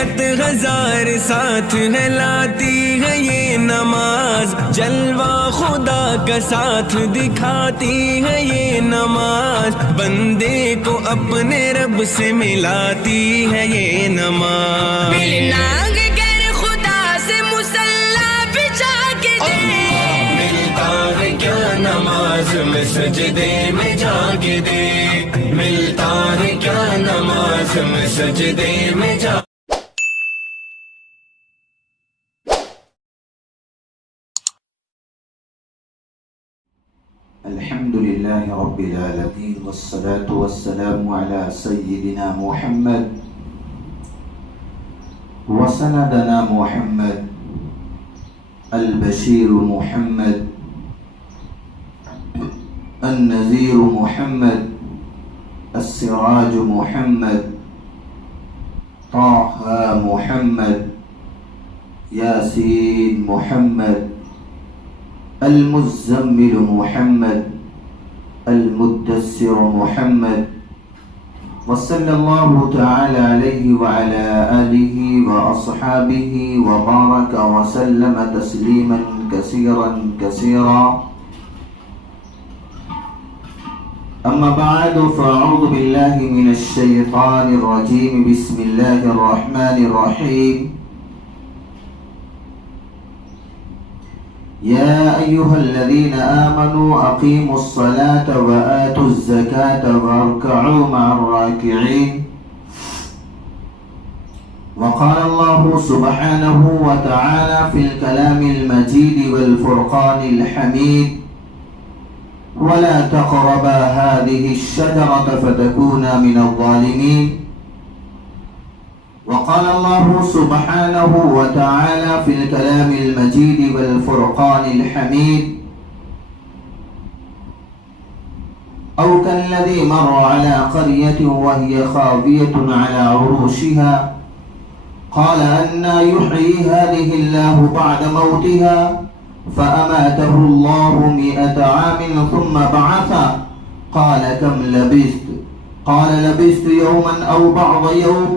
برکت ہزار ساتھ ہے لاتی ہے یہ نماز، جلوہ خدا کا ساتھ دکھاتی ہے یہ نماز، بندے کو اپنے رب سے ملاتی ہے یہ نماز۔ ملنا گر خدا سے مصلی بچھا کے دے، ملتا ہے کیا نماز میں سجدے میں جا کے دے، ملتا ہے کیا نماز میں سجدے میں جا۔ الحمد لله رب العالمين والصلاة والسلام على سيدنا محمد وسندنا محمد البشير محمد النذير محمد السراج محمد طه محمد ياسين محمد المزمل محمد المدثر محمد وصلى الله تعالى عليه وعلى آله وأصحابه وبارك وسلم تسليما كثيرا كثيرا. أما بعد فأعوذ بالله من الشيطان الرجيم. بسم الله الرحمن الرحيم. يا أيها الذين آمنوا أقيموا الصلاة وآتوا الزكاة واركعوا مع الراكعين. وقال الله سبحانه وتعالى في الكلام المجيد والفرقان الحميد: ولا تقربا هذه الشجرة فتكونا من الظالمين. وقال الله سبحانه وتعالى في الكلام المجيد والفرقان الحميد: أو كالذي مر على قرية وهي خاوية على عروشها قال أنى يحيي هذه الله بعد موتها فأماته الله 100 عام ثم بعثه قال كم لبثت؟ قال لبثت يوما أو بعض يوم.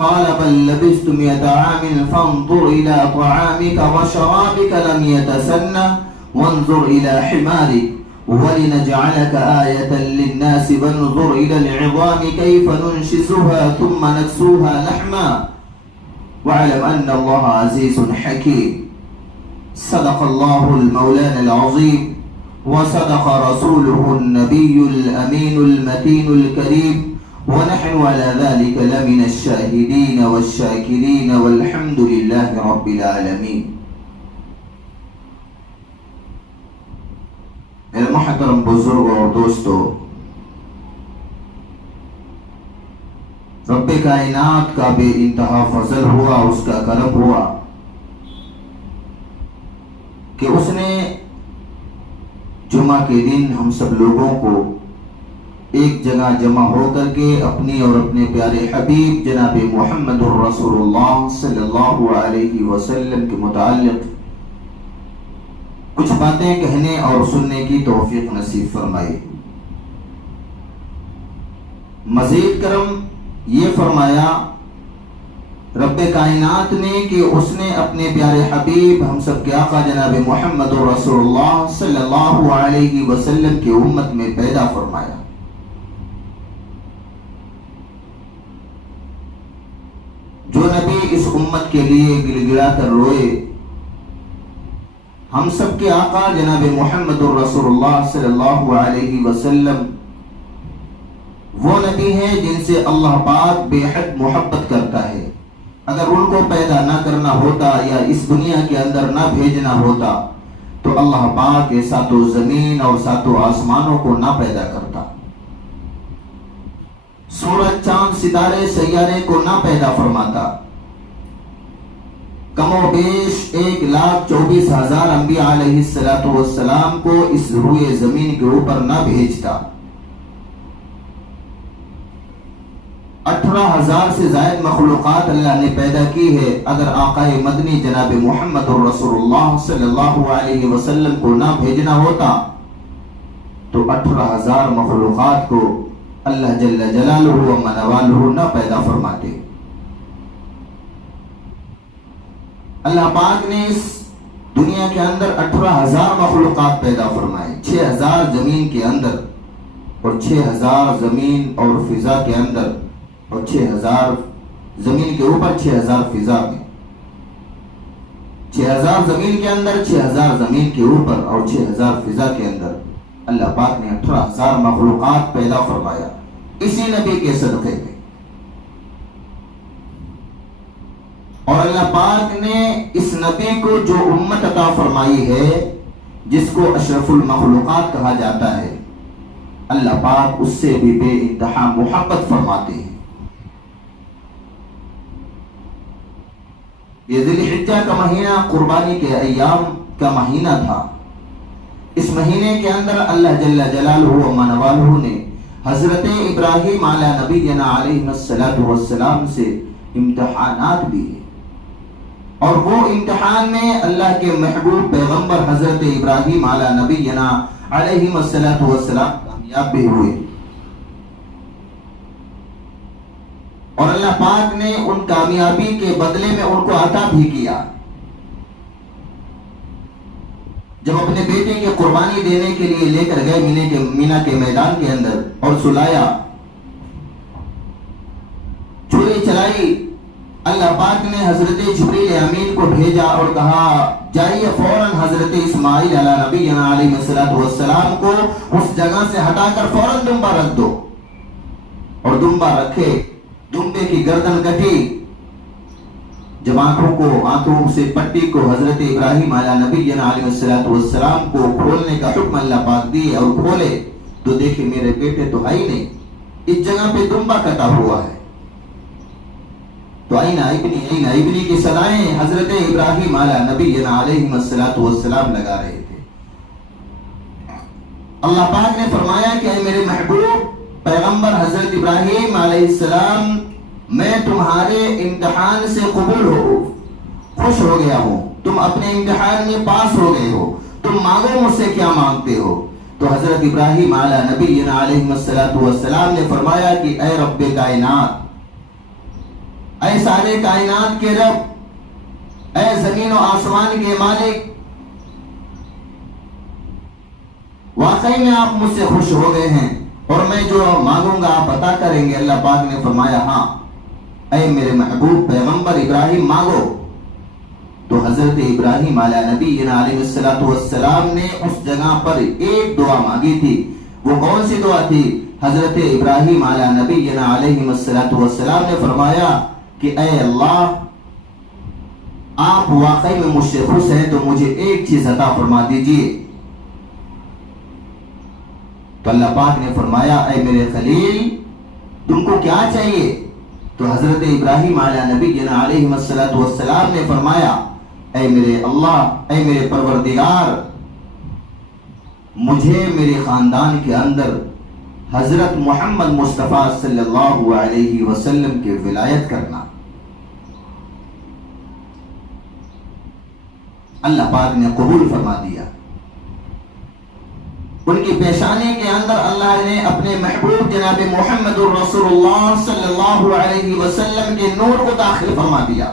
قال بل لبثت 100 عام فانظر إلى طعامك وشرابك لم يتسنه وانظر إلى حمارك ولنجعلك آية للناس وانظر إلى العظام كيف ننشزها ثم نكسوها لحما واعلم أن الله عزيز حكيم. صدق الله المولان العظيم وصدق رسوله النبي الأمين المتين الكريم ونحن على ذلك لمن الشاهدين والشاكرين والحمد لله رب العالمين. میرے محترم بزرگوں اور دوستو، رب کائنات کا بے انتہا فضل ہوا، اس کا کرم ہوا کہ اس نے جمعہ کے دن ہم سب لوگوں کو ایک جگہ جمع ہو کر کے اپنی اور اپنے پیارے حبیب جناب محمد الرسول اللہ صلی اللہ علیہ وسلم کے متعلق کچھ باتیں کہنے اور سننے کی توفیق نصیب فرمائی. مزید کرم یہ فرمایا رب کائنات نے کہ اس نے اپنے پیارے حبیب ہم سب کے آقا جناب محمد الرسول اللہ صلی اللہ علیہ وسلم کی امت میں پیدا فرمایا. جو نبی اس امت کے لیے گڑ گڑا کر روئے، ہم سب کے آقا جناب محمد الرسول اللہ صلی اللہ علیہ وسلم وہ نبی ہیں جن سے اللہ پاک بے حد محبت کرتا ہے. اگر ان کو پیدا نہ کرنا ہوتا یا اس دنیا کے اندر نہ بھیجنا ہوتا تو اللہ پاک یہ ساتوں زمین اور ساتوں آسمانوں کو نہ پیدا کرتا، سورج چاند ستارے سیارے کو نہ پیدا فرماتا، کم و بیش 1,24,000 انبیاء علیہ السلام کو اس روئے زمین کے اوپر نہ بھیجتا. 18,000 سے زائد مخلوقات اللہ نے پیدا کی ہے. اگر آقا مدنی جناب محمد الرسول اللہ صلی اللہ علیہ وسلم کو نہ بھیجنا ہوتا تو 18,000 مخلوقات کو اللہ جل جلالہ و منوالہ نہ پیدا فرماتے. اللہ پاک نے اس دنیا کے اندر 18,000 مخلوقات پیدا فرمائے، 6,000 زمین کے اندر اور 6,000 زمین اور فضا کے اندر، اور 6,000 زمین کے اوپر، 6,000 فضا میں، 6,000 زمین کے اندر، 6,000 زمین کے اوپر اور 6,000 فضا کے اندر اللہ پاک نے 18,000 مخلوقات پیدا فرمایا اسی نبی کے صدقے پہ۔ اور اللہ پاک نے اس نبی کو جو امت عطا فرمائی ہے، جس کو اشرف المخلوقات کہا جاتا ہے، اللہ پاک اس سے بھی بے انتہا محبت فرماتے ہیں۔ یہ ذی الحجہ کا مہینہ قربانی کے ایام کا مہینہ تھا۔ اس مہینے کے اندر اللہ جل جلالہ و منوالہ نے حضرت ابراہیم علی نبینا علیہ السلام سے امتحانات دیے، اور وہ امتحان میں اللہ کے محبوب پیغمبر حضرت ابراہیم علی نبینا علیہ السلام کامیاب بھی ہوئے، اور اللہ پاک نے ان کامیابی کے بدلے میں ان کو عطا بھی کیا۔ جب اپنے بیٹے کی قربانی دینے کے لیے لے کر گئے مینا کے میدان کے اندر اور سلایا، چھری چلائی، اللہ پاک نے حضرت جبریل امین کو بھیجا اور کہا جائیے فوراً حضرت اسماعیل علیہ نبینا علیہ السلام کو اس جگہ سے ہٹا کر فوراً دمبا رکھ دو، اور دمبا رکھے، دمبے کی گردن کٹی، جب آنکھوں سے پٹی کو حضرت ابراہیم علیہ نبینا علیہ السلام کو کھولنے کا حکم اللہ پاک دیے، اور کھولے تو دیکھے میرے بیٹے تو ہے ہی نہیں، اس جگہ پہ دمبا کٹا ہوا ہے۔ تو اینا ابنی کی صدائیں حضرت ابراہیم علیہ نبینا علیہ السلام لگا رہے تھے۔ اللہ پاک نے فرمایا کہ اے میرے محبوب پیغمبر حضرت ابراہیم علیہ السلام، میں تمہارے امتحان سے قبول خوش ہو گیا ہوں، تم اپنے امتحان میں پاس ہو گئے ہو، تم مانگو مجھ سے کیا مانگتے ہو۔ تو حضرت ابراہیم علیہ نبینا علیہ السلام نے فرمایا کہ اے رب کائنات، اے سارے کائنات کے رب، اے زمین و آسمان کے مالک، واقعی میں آپ مجھ سے خوش ہو گئے ہیں اور میں جو مانگوں گا آپ عطا کریں گے۔ اللہ پاک نے فرمایا ہاں اے میرے محبوب پیغمبر ابراہیم مانگو۔ تو حضرت ابراہیم علیہ نبینا علیہ السلام نے اس جگہ پر ایک دعا مانگی تھی۔ وہ کون سی دعا تھی؟ حضرت ابراہیم علیہ نبینا علیہ السلام نے فرمایا کہ اے اللہ، آپ واقعی میں مجھ سے خوش ہیں تو مجھے ایک چیز عطا فرما دیجئے۔ تو اللہ پاک نے فرمایا اے میرے خلیل، تم کو کیا چاہیے؟ تو حضرت ابراہیم علیہ نبینا علیہ السلام نے فرمایا اے میرے اللہ، اے میرے پروردگار، مجھے میرے خاندان کے اندر حضرت محمد مصطفیٰ صلی اللہ علیہ وسلم کی ولایت کرنا۔ اللہ پاک نے قبول فرما دیا۔ ان کی پیشانی کے اندر اللہ نے اپنے محبوب جناب محمد الرسول اللہ صلی اللہ علیہ وسلم کے نور کو داخل فرما دیا۔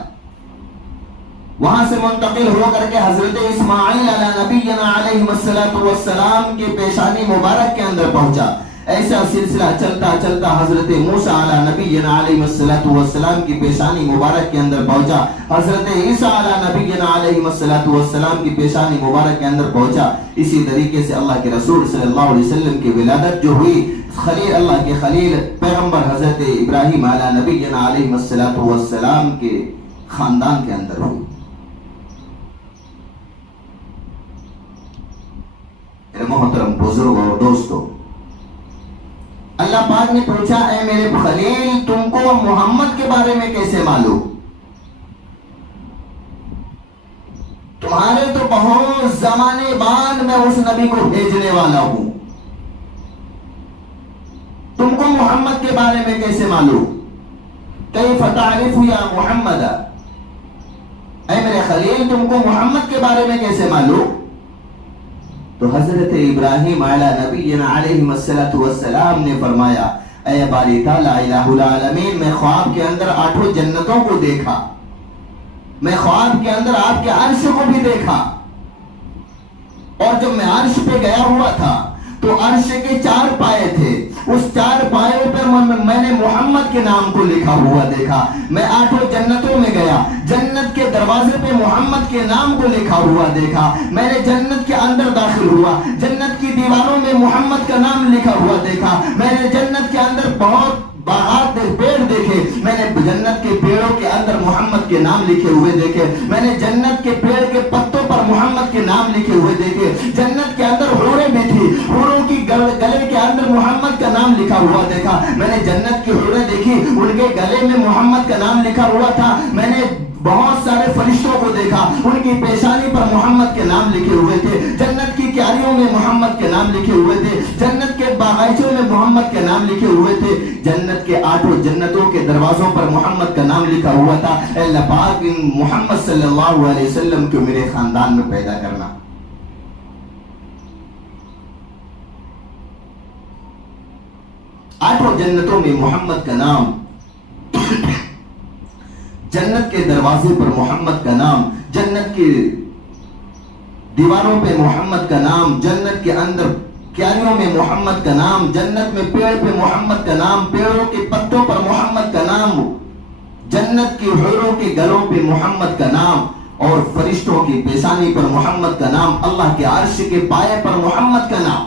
وہاں سے منتقل ہو کر کے حضرت اسماعیل علیہ نبینا علیہ السلام کے پیشانی مبارک کے اندر پہنچا۔ ایسا سلسلہ چلتا چلتا حضرت موسیٰ علیہ نبینا علیہ السلام کی پیشانی مبارک کے اندر پہنچا، حضرت عیسیٰ علیہ نبینا علیہ السلام کی پیشانی مبارک کے اندر پہنچا۔ اسی طریقے سے اللہ کے رسول صلی اللہ علیہ وسلم کی ولادت جو ہوئی، خلیل اللہ کے خلیل پیغمبر حضرت ابراہیم علیہ نبینا علیہ السلام کے خاندان کے اندر ہوئی۔ محترم بزرگ اور دوستو، اللہ پاک نے پوچھا اے میرے خلیل، تم کو محمد کے بارے میں کیسے معلوم؟ تمہارے تو بہت زمانے بعد میں اس نبی کو بھیجنے والا ہوں، تم کو محمد کے بارے میں کیسے معلوم؟ کیف تعرف یا محمد، اے میرے خلیل تم کو محمد کے بارے میں کیسے معلوم؟ تو حضرت ابراہیم علیہ نبینا علیہ السلام نے فرمایا اے باری تعالیٰ الہ العالمین، میں خواب کے اندر 8 جنتوں کو دیکھا، میں خواب کے اندر آپ کے عرش کو بھی دیکھا، اور جب میں عرش پہ گیا ہوا تھا تو عرش کے 4 پائے تھے، اس 4 پائوں پر میں نے محمد کے نام کو لکھا ہوا دیکھا۔ میں 8 جنتوں میں گیا، جنت کے دروازے پہ محمد کے نام کو لکھا ہوا دیکھا۔ میں نے جنت کے اندر داخل ہوا، جنت کی دیواروں میں محمد کا نام لکھا ہوا دیکھا۔ میں نے جنت کے اندر بہت باغات پیڑ دیکھے، میں نے جنت کے پیڑوں کے اندر محمد کے نام لکھے ہوئے دیکھے۔ میں نے جنت کے پیڑ کے پتوں پر محمد کے نام لکھے ہوئے دیکھے۔ جنت کے اندر حوریں بھی تھی، حوروں کی گلے کے اندر محمد کا نام لکھا ہوا دیکھا۔ میں نے جنت کی حوریں دیکھی، ان کے گلے میں محمد کا نام لکھا ہوا تھا۔ میں نے بہت سارے فرشتوں کو دیکھا، ان کی پیشانی پر محمد کے نام لکھے ہوئے تھے۔ جنت کی کیاریوں میں محمد کے نام لکھے ہوئے تھے، جنت کے باغیچوں میں محمد کے نام لکھے ہوئے تھے، جنت کے 8 جنتوں کے دروازوں پر محمد کا نام لکھا ہوا تھا۔ اے اللہ پاک، محمد صلی اللہ علیہ وسلم کو میرے خاندان میں پیدا کرنا۔ 8 جنتوں میں محمد کا نام، جنت کے دروازے پر محمد کا نام، جنت کی دیواروں پہ محمد کا نام، جنت کے اندر کیاریوں میں محمد کا نام، جنت میں پیڑ پہ محمد کا نام، پیڑوں کے پتوں پر محمد کا نام، جنت کی حوروں کے گلوں پہ محمد کا نام، اور فرشتوں کی پیشانی پر محمد کا نام، اللہ کے عرش کے پائے پر محمد کا نام۔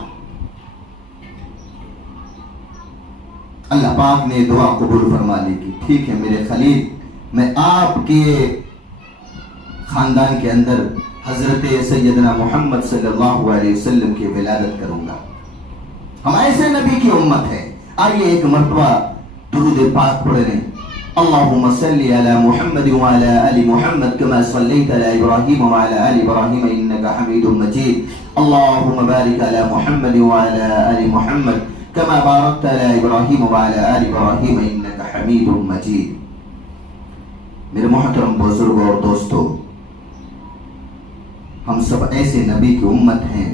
اللہ پاک نے دعا قبول فرما لی کہ ٹھیک ہے میرے خلیل، میں آپ کے خاندان کے اندر حضرت سیدنا محمد صلی اللہ علیہ وسلم کی ولادت کروں گا۔ ہم ایسے نبی کی امت ہے۔ آئیے ایک مرتبہ درود پاک پڑھ لیں۔ اللہم صلی علی محمد وعلی آل محمد کما صلیت علی ابراہیم وعلی آل ابراہیم انکا حمید مجید۔ اللہم بارک علی محمد وعلی آل محمد کما بارکت علی ابراہیم وعلی آل ابراہیم انکا حمید مجید۔ میرے محترم بزرگوں اور دوستو، ہم سب ایسے نبی کی امت ہیں،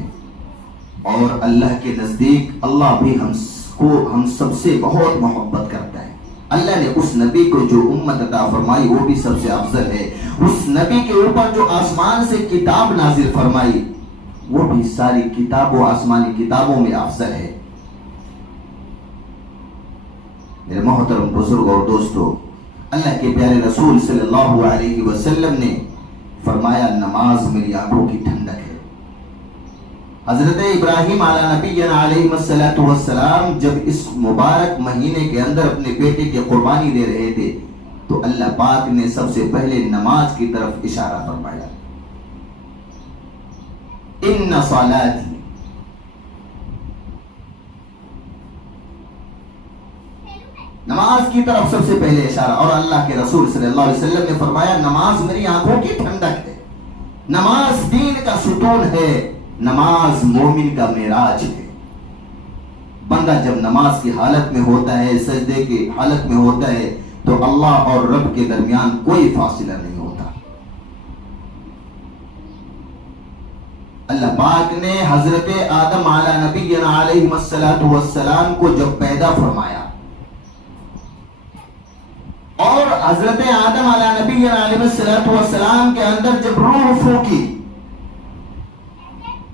اور اللہ کے نزدیک اللہ بھی ہم سب سے بہت محبت کرتا ہے۔ اللہ نے اس نبی کو جو امت عطا فرمائی وہ بھی سب سے افضل ہے۔ اس نبی کے اوپر جو آسمان سے کتاب نازل فرمائی وہ بھی ساری کتابوں آسمانی کتابوں میں افضل ہے۔ میرے محترم بزرگ اور دوستو، اللہ کے پیارے رسول صلی اللہ علیہ وسلم نے فرمایا نماز میری آنکھوں کی ٹھنڈک ہے۔ حضرت ابراہیم علی نبینا علیہ السلام جب اس مبارک مہینے کے اندر اپنے بیٹے کی قربانی دے رہے تھے تو اللہ پاک نے سب سے پہلے نماز کی طرف اشارہ فرمایا۔ ان صلاتی، نماز کی طرف سب سے پہلے اشارہ، اور اللہ کے رسول صلی اللہ علیہ وسلم نے فرمایا نماز میری آنکھوں کی ٹھنڈک ہے، نماز دین کا ستون ہے، نماز مومن کا معراج ہے۔ بندہ جب نماز کی حالت میں ہوتا ہے، سجدے کی حالت میں ہوتا ہے، تو اللہ اور رب کے درمیان کوئی فاصلہ نہیں ہوتا۔ اللہ پاک نے حضرت آدم علی نبینا علیہ السلام کو جب پیدا فرمایا اور حضرت آدم علی نبینا علیہ السلام کے اندر جب روح پھونکی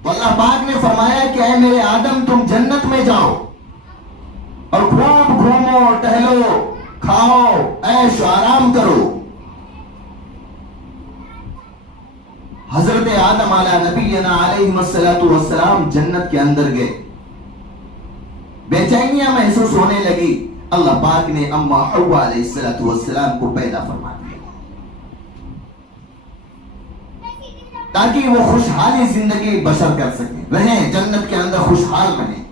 تو اللہ پاک نے فرمایا کہ اے میرے آدم تم جنت میں جاؤ اور خوب گھومو، ٹہلو، کھاؤ، عیش و آرام کرو۔ حضرت آدم علی نبینا علیہ السلام جنت کے اندر گئے، بے چینیاں محسوس ہونے لگی۔ اللہ پاک نے اما حوا علیہ السلام کو پیدا فرما دیا تاکہ وہ خوشحالی زندگی بسر کر سکیں، رہیں جنت کے اندر، خوشحال رہیں،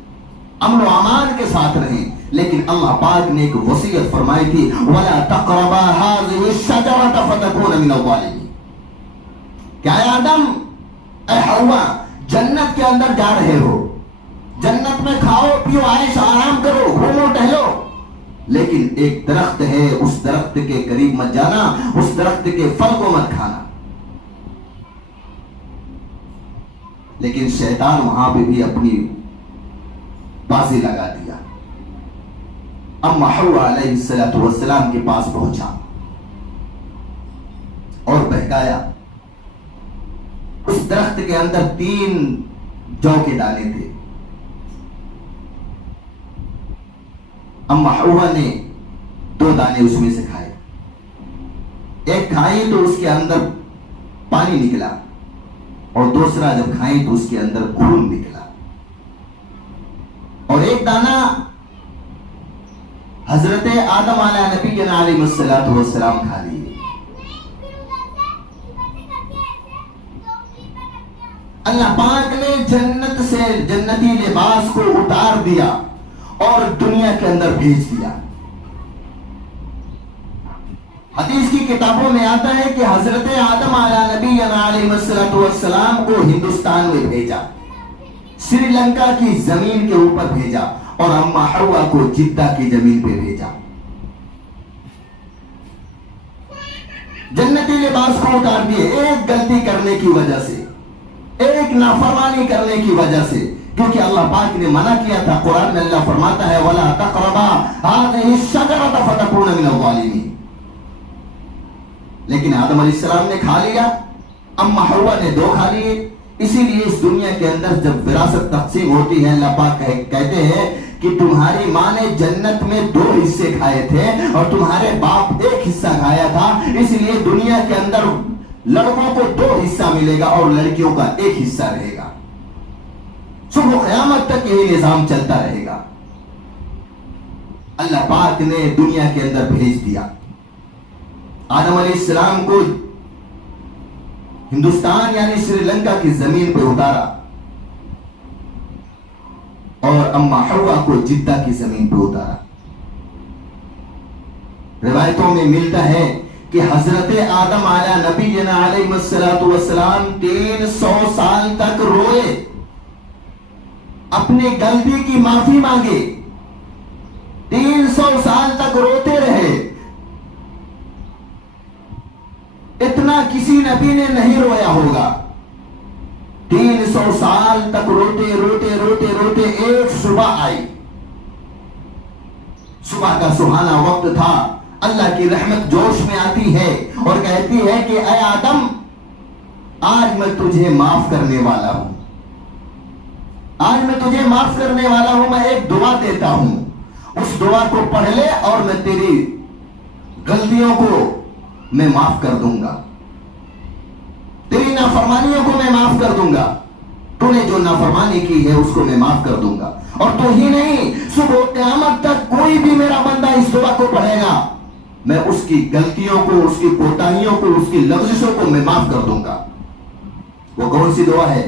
امن و امان کے ساتھ رہیں۔ لیکن اللہ پاک نے ایک وصیت فرمائی تھی وَلَا تَقْرَبَا هَٰذِهِ الشَّجَرَةَ فَتَكُونَ مِنَ الظَّالِمِينَ کہ اے آدم، اے حوا، جنت کے اندر جا رہے ہو، جنت میں کھاؤ پیو، عیش آرام کرو، گھومو ٹہلو، لیکن ایک درخت ہے، اس درخت کے قریب مت جانا، اس درخت کے پھل کو مت کھانا۔ لیکن شیطان وہاں پہ بھی اپنی بازی لگا دیا۔ اما حوا علیہ السلام کے پاس پہنچا، اور بہکایا. اس درخت کے اندر 3 جو کے دانے تھے. اما حوا نے 2 دانے اس میں سے کھائے. ایک کھائی تو اس کے اندر پانی نکلا, اور دوسرا جب کھائی تو اس کے اندر خون نکلا. اور ایک دانہ حضرت آدم علیہ نبینا علیہ السلام کھا لیے. اللہ پاک نے جنت سے جنتی لباس کو اتار دیا اور دنیا کے اندر بھیج دیا. حدیث کی کتابوں میں آتا ہے کہ حضرت آدم علیہ نبینا علیہ السلام کو ہندوستان میں بھیجا, سری لنکا کی زمین کے اوپر بھیجا, اور اما حوا کو جدہ کی زمین پہ بھیجا. جنتی لباس کو اتار دیے ایک غلطی کرنے کی وجہ سے, ایک نافرمانی کرنے کی وجہ سے, کیونکہ اللہ پاک نے منع کیا تھا. قرآن میں اللہ فرماتا ہے وَلَا تَقْرَبَا هَٰذِهِ الشَّجَرَةَ فَتَكُونَ مِنَ الظَّالِمِينَ. لیکن آدم علیہ السلام نے کھا لیا, اما حوا نے 2 کھا لیے. اسی لیے اس دنیا کے اندر جب وراثت تقسیم ہوتی ہے, اللہ پاک کہتے ہیں کہ تمہاری ماں نے جنت میں 2 حصے کھائے تھے اور تمہارے باپ 1 حصہ کھایا تھا. اس لیے دنیا کے اندر لڑکوں کو 2 حصہ ملے گا اور لڑکیوں کا 1 حصہ رہے گا. صبح قیامت تک یہی نظام چلتا رہے گا. اللہ پاک نے دنیا کے اندر بھیج دیا. آدم علیہ السلام کو ہندوستان یعنی سری لنکا کی زمین پہ اتارا, اور اما حوا کو جدہ کی زمین پہ اتارا. روایتوں میں ملتا ہے کہ حضرت آدم علیہ نبینا علیہ السلام 300 سال تک روئے, اپنی غلطی کی معافی مانگے, 300 سال تک روتے رہے. اتنا کسی نبی نے نہیں رویا ہوگا. 300 سال تک روتے روتے روتے روتے ایک صبح آئی. صبح کا سہانا وقت تھا. اللہ کی رحمت جوش میں آتی ہے اور کہتی ہے کہ اے آدم, آج میں تجھے معاف کرنے والا ہوں, آج میں تجھے معاف کرنے والا ہوں. میں ایک دعا دیتا ہوں, اس دعا کو پڑھ لے اور میں تیری غلطیوں کو میں معاف کر دوں گا, تیری نافرمانیوں کو میں معاف کر دوں گا. تو نے جو نافرمانی کی ہے اس کو میں معاف کر دوں گا. اور تو ہی نہیں, صبح قیامت تک کوئی بھی میرا بندہ اس دعا کو پڑھے گا, میں اس کی غلطیوں کو, اس کی کوتاہیوں کو, اس کی لغزشوں کو میں معاف کر دوں گا. وہ کون سی دعا ہے؟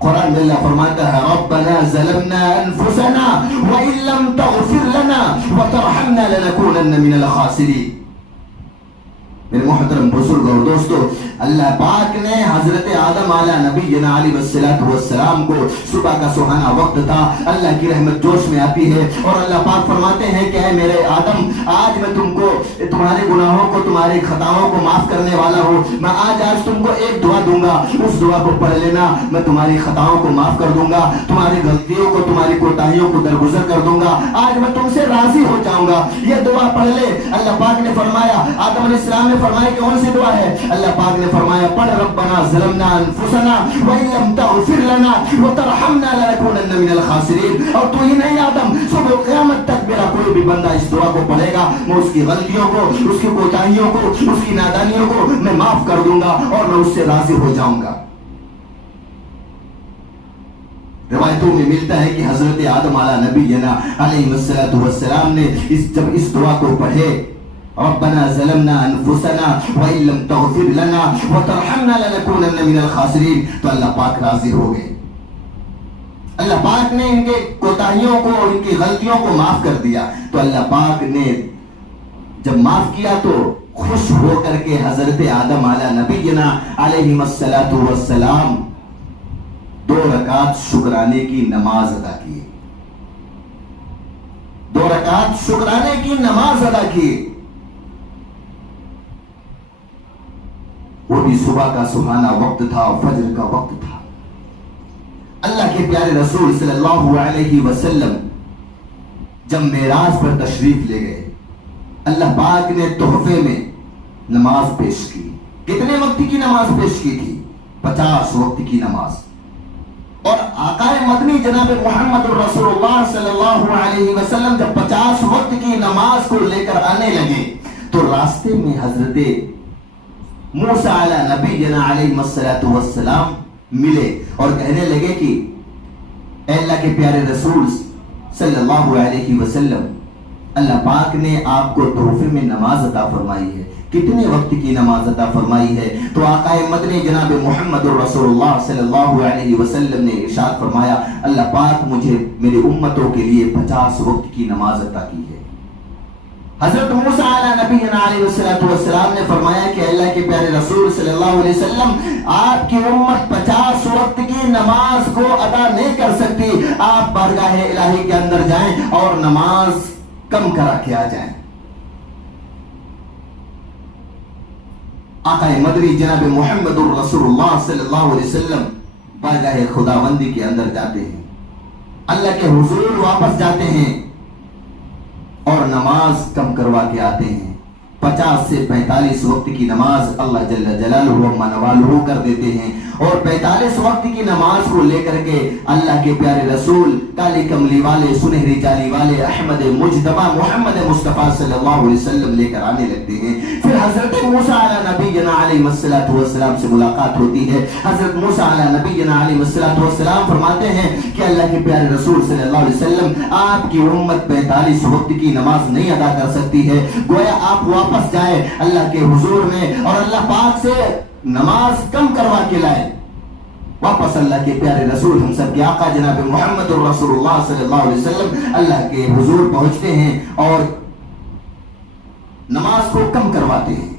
قرآن میں اللہ فرماتا ہے ربنا ظلمنا انفسنا وان لم تغفر لنا وترحمنا لنكونن من الخاسرین. میرے محترم بزرگ اور دوستو, اللہ پاک نے حضرت آدم علیہ نبینا علیہ السلام کو, صبح کا سہانا وقت تھا, اللہ کی رحمت جوش میں آتی ہے اور اللہ پاک فرماتے ہیں کہ اے میرے آدم, آج میں تم کو تمہارے گناہوں کو, تمہاری خطاؤں کو معاف کرنے والا ہوں. میں آج تم کو ایک دعا دوں گا, اس دعا کو پڑھ لینا, میں تمہاری خطاؤں کو معاف کر دوں گا, تمہاری غلطیوں کو, تمہاری کوتاہیوں کو درگزر کر دوں گا. آج میں تم سے راضی ہو جاؤں گا. یہ دعا پڑھ لے. اللہ پاک نے فرمایا, آدم علیہ السلام نے فرمایا کہ کون سی دعا ہے؟ اللہ پاک نے فرمایا پڑھ ربنا ظلمنا انفسنا وان لم تغفر لنا وترحمنا لنكونن من الخاسرین. اور تو ہی نہیں آدم, صبح قیامت تک میرا کوئی بھی بندہ اس دعا کو پڑھے گا, میں اس کی غلطیوں کو, اس کی کوتاہیوں کو, اس کی نادانیوں کو میں معاف کر دوں گا اور میں اس سے راضی ہو جاؤں گا. روایتوں میں ملتا ہے کہ حضرت آدم علیہ نبینا علیہ السلام نے جب اس دعا کو پڑھے, ربنا ظلمنا انفسنا وان لم تغفر لنا وترحمنا لنكونن من الخاسرین, تو اللہ پاک راضی ہو گئے. اللہ پاک نے ان کے کوتاہیوں کو, ان کی غلطیوں کو معاف کر دیا. تو اللہ پاک نے جب معاف کیا تو خوش ہو کر کے حضرت آدم علیہ نبینا علیہ السلام 2 رکعت شکرانے کی نماز ادا کی. 2 رکعت شکرانے کی نماز ادا کی. وہ بھی صبح کا سہانا وقت تھا, فجر کا وقت تھا. اللہ کے پیارے رسول صلی اللہ علیہ وسلم جب معراج پر تشریف لے گئے, اللہ پاک نے تحفے میں نماز پیش کی. کتنے وقت کی نماز پیش کی تھی؟ 50 وقت کی نماز. اور آقا مدنی جناب محمد الرسول اللہ صلی اللہ علیہ وسلم جب 50 وقت کی نماز کو لے کر آنے لگے تو راستے میں حضرت موسیٰ علیہ نبینا علیہ السلام ملے اور کہنے لگے کہ اے اللہ کے پیارے رسول صلی اللہ علیہ وسلم، اللہ پاک نے آپ کو تحفے میں نماز عطا فرمائی ہے. کتنے وقت کی نماز عطا فرمائی ہے؟ تو آقا مدنی جناب محمد الرسول اللہ صلی اللہ علیہ وسلم نے ارشاد فرمایا اللہ پاک مجھے میرے امتوں کے لیے 50 وقت کی نماز عطا کی ہے. حضرت موسیٰ علیہ نبینا علیہ السلام نے فرمایا کہ اللہ کے پیارے رسول صلی اللہ علیہ وسلم، آپ کی امت 50 وقت کی نماز کو ادا نہیں کر سکتی. آپ بارگاہ الہی کے اندر جائیں اور نماز کم کرا کے آ جائیں. آقا مدنی جناب محمد الرسول اللہ صلی اللہ علیہ وسلم بارگاہ خداوندی کے اندر جاتے ہیں، اللہ کے حضور واپس جاتے ہیں اور نماز کم کروا کے آتے ہیں. 50 سے 45 وقت کی نماز اللہ جل جلالہ و نوالہ کر دیتے ہیں اور 45 وقت کی نماز کو لے کر کے اللہ کے پیارے رسول کالی کملی والے سنہری جالی والے احمد مجتبی محمد مصطفیٰ صلی اللہ علیہ وسلم لے کر آنے لگتے ہیں. پھر حضرت موسیٰ علیہ نبینا علیہ السلام سے ملاقات ہوتی ہے. حضرت موسیٰ علیہ نبینا علیہ السلام فرماتے ہیں کہ اللہ کے پیارے رسول صلی اللہ علیہ وسلم، آپ کی امت 45 وقت کی نماز نہیں ادا کر سکتی ہے. گویا آپ واپس جائے اللہ کے حضور میں اور اللہ پاک سے نماز کم کروا کے لائے. واپس اللہ کے پیارے رسول ہم سب کے آقا جناب محمد الرسول اللہ صلی اللہ علیہ وسلم اللہ کے حضور پہنچتے ہیں اور نماز کو کم کرواتے ہیں.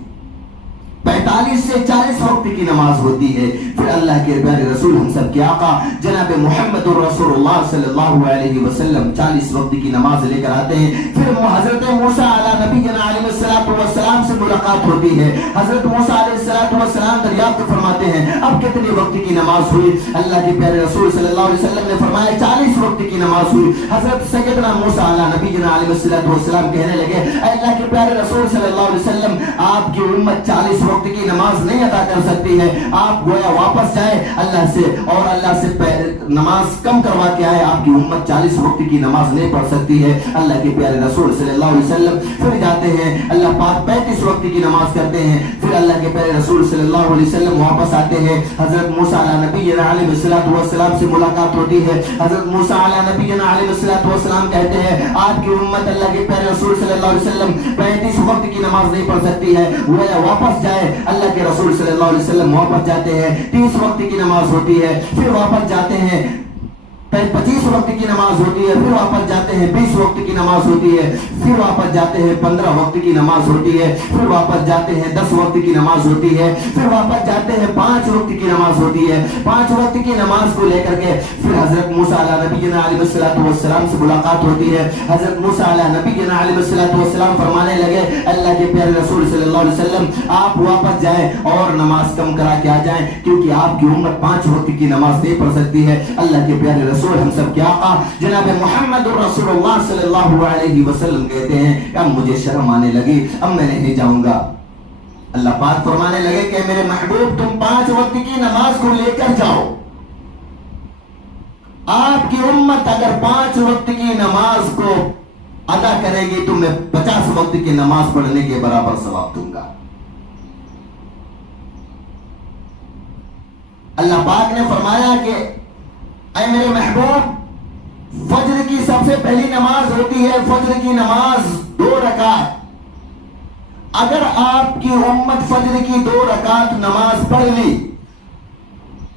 45 سے 40 وقت کی نماز ہوتی ہے. پھر اللہ کے پیارے رسول ہم سب کے آقا جناب محمد الرسول اللہ صلی اللہ علیہ وسلم 40 وقت کی نماز لے کر آتے ہیں. پھر حضرت موسیٰ علیہ نبینا علیہ السلام سے ملاقات ہوتی ہے. حضرت موسیٰ علیہ السلام دریافت فرماتے ہیں اب کتنے وقت کی نماز ہوئی؟ اللہ کے پیارے رسول صلی اللہ علیہ وسلم نے فرمایا 40 وقت کی نماز ہوئی. حضرت سیدنا موسیٰ علیہ نبینا علیہ السلام کہنے لگے اے اللہ کے پیارے رسول صلی اللہ علیہ وسلم، آپ کی امت 40 وقت کی نماز نہیں ادا کر سکتی ہے. آپ گویا واپس جائے اللہ سے اور اللہ سے نماز کم کروا کے آئے. آپ کی امت 40 وقت کی نماز نہیں پڑھ سکتی ہے. اللہ کے پیارے رسول صلی اللہ علیہ وسلم پھر جاتے ہیں، اللہ پاک 35 وقت کی نماز کرتے ہیں. پھر اللہ کے پیارے رسول صلی اللہ علیہ وسلم واپس آتے ہیں. حضرت موسیٰ علیہ نبینا علیہ السلام سے ملاقات ہوتی ہے. حضرت موسیٰ علیہ نبینا علیہ السلام کہتے ہیں آپ کی امت اللہ کے پیارے رسول صلی اللہ علیہ وسلم 35 وقت کی نماز نہیں پڑھ سکتی ہے. وہ واپس جائے اللہ کے رسول صلی اللہ علیہ وسلم واپس جاتے ہیں. 30 وقت کی نماز ہوتی ہے. پھر واپس جاتے ہیں 25 وقت کی نماز ہوتی ہے. پھر واپس جاتے ہیں 20 وقت کی نماز ہوتی ہے. پھر واپس جاتے ہیں 15 وقت کی نماز ہوتی ہے. پھر واپس جاتے ہیں 10 وقت کی نماز ہوتی ہے. پھر واپس جاتے ہیں 5 وقت کی نماز ہوتی ہے. 5 وقت کی نماز کو لے کر کے پھر حضرت موسیٰ علیہ نبینا علیہ السلام سے ملاقات ہوتی ہے. حضرت موسیٰ علیہ نبینا علیہ السلام فرمانے لگے اللہ کے پیارے رسول صلی اللہ علیہ وسلم، آپ واپس جائیں اور نماز کم کرا کے آ جائیں کیونکہ آپ کی امت 5 وقت کی نماز نہیں پڑھ سکتی ہے. اللہ کے پیارے رسول ہم سب کے آقا جناب محمد الرسول اللہ صلی اللہ علیہ وسلم کہتے ہیں اب مجھے شرم آنے لگی، اب میں نہیں جاؤں گا. اللہ پاک فرمانے لگے کہ میرے محبوب تم 5 وقت کی نماز کو لے کر جاؤ. آپ کی امت اگر 5 وقت کی نماز کو ادا کرے گی تو میں 50 وقت کی نماز پڑھنے کے برابر ثواب دوں گا. اللہ پاک نے فرمایا کہ اے میرے محبوب، فجر کی سب سے پہلی نماز ہوتی ہے فجر کی نماز 2 رکعت. اگر آپ کی امت فجر کی 2 رکعت نماز پڑھ لی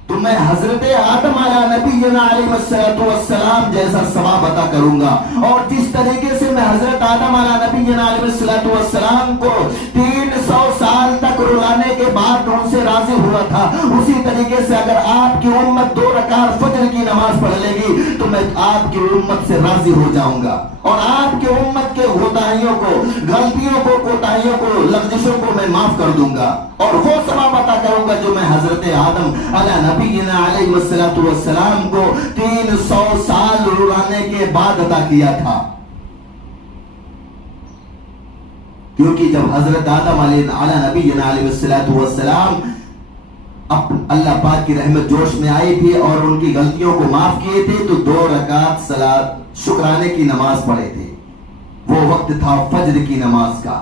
تو میں حضرت آدم علیہ نبینا علیہ السلام جیسا ثواب عطا کروں گا. اور جس طریقے سے میں حضرت آدم علیہ نبینا علیہ السلام کو 300 سال تک رلانے کے بعد ان سے راضی ہوا تھا، اسی طریقے سے اگر آپ کی امت 2 رکعت فجر کی نماز پڑھ لے گی تو میں آپ کی امت سے راضی ہو جاؤں گا اور آپ کی امت کے کوتاہیوں کو، غلطیوں کو، کوتاہیوں کو، لغزشوں کو میں معاف کر دوں گا اور وہ ثواب عطا کروں گا جو میں حضرت آدم علیہ نبینا علیہ السلام کو 300 سال رلانے کے بعد عطا کیا تھا. کیونکہ جب حضرت آدم علیہ نبینا علیہ السلام اللہ پاک کی رحمت جوش میں آئی تھی اور ان کی غلطیوں کو معاف کیے تھے تو 2 رکعت صلاۃ شکرانے کی نماز پڑھے تھے. وہ وقت تھا فجر کی نماز کا.